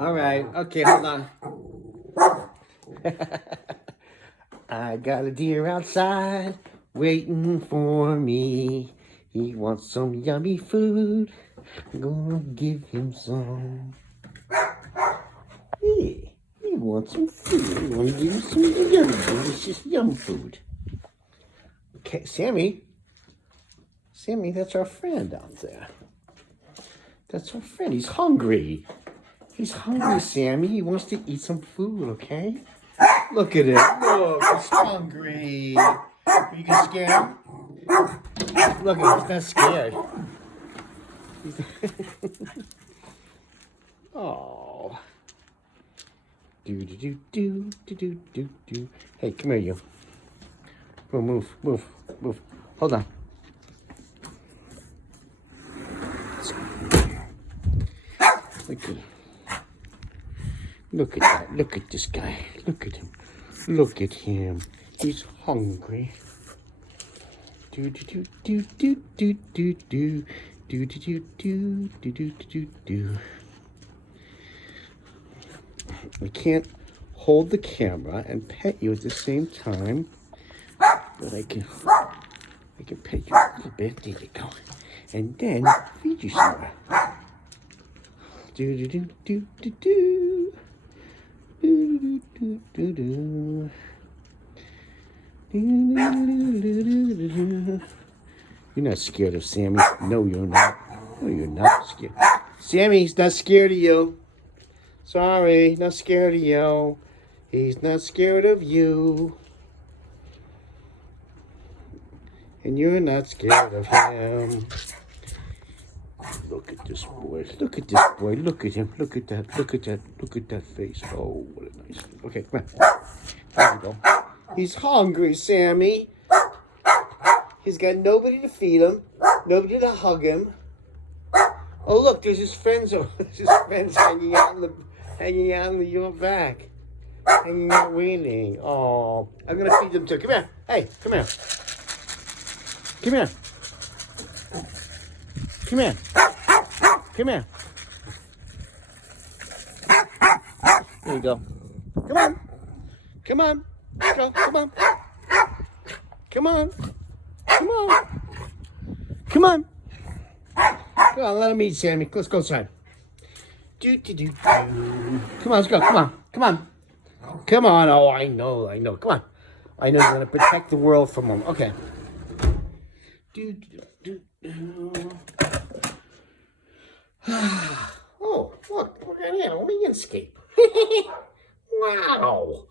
All right. Okay, hold on. I got a deer outside waiting for me. He wants some yummy food. I'm gonna give him some. Hey, he wants some food. I'm gonna give him some yummy, delicious yum food. Okay, Sammy. Sammy, that's our friend out there. That's our friend. He's hungry. He's hungry, Sammy. He wants to eat some food, okay? Look at him. Look, he's hungry. You can scare him? Look at him. He's not scared. Oh. Do. Hey, come here, you. Move. Hold on. Look at that. Look at this guy. Look at him. Look at him. He's hungry. Do. I can't hold the camera and pet you at the same time, but I can pet you a little bit. There you go. And then feed you some. Do. You're not scared of Sammy. No, you're not. No, you're not scared. Sammy's not scared of you. Sorry, not scared of you. He's not scared of you. And you're not scared of him. Look at this boy. Look at this boy. Look at him. Look at that. Look at that face. Oh, what a nice. Okay, come on. There you go. He's hungry, Sammy. He's got nobody to feed him. Nobody to hug him. Oh, look, there's his friends. His friends hanging out in your back. Hanging out waiting. Oh, I'm going to feed them too. Come here. Hey, come here. Come here. Come here. Come here. There you go. Come on. Come on. Let's go. Come on. Come on. Come on. Come on. Come on, let him eat, Sammy. Let's go inside. Do. Come on, let's go. Come on. Come on. Come on. Oh, I know. Come on. I know you're going to protect the world from him. Okay. Do. Oh, look at that. Landscape. Wow.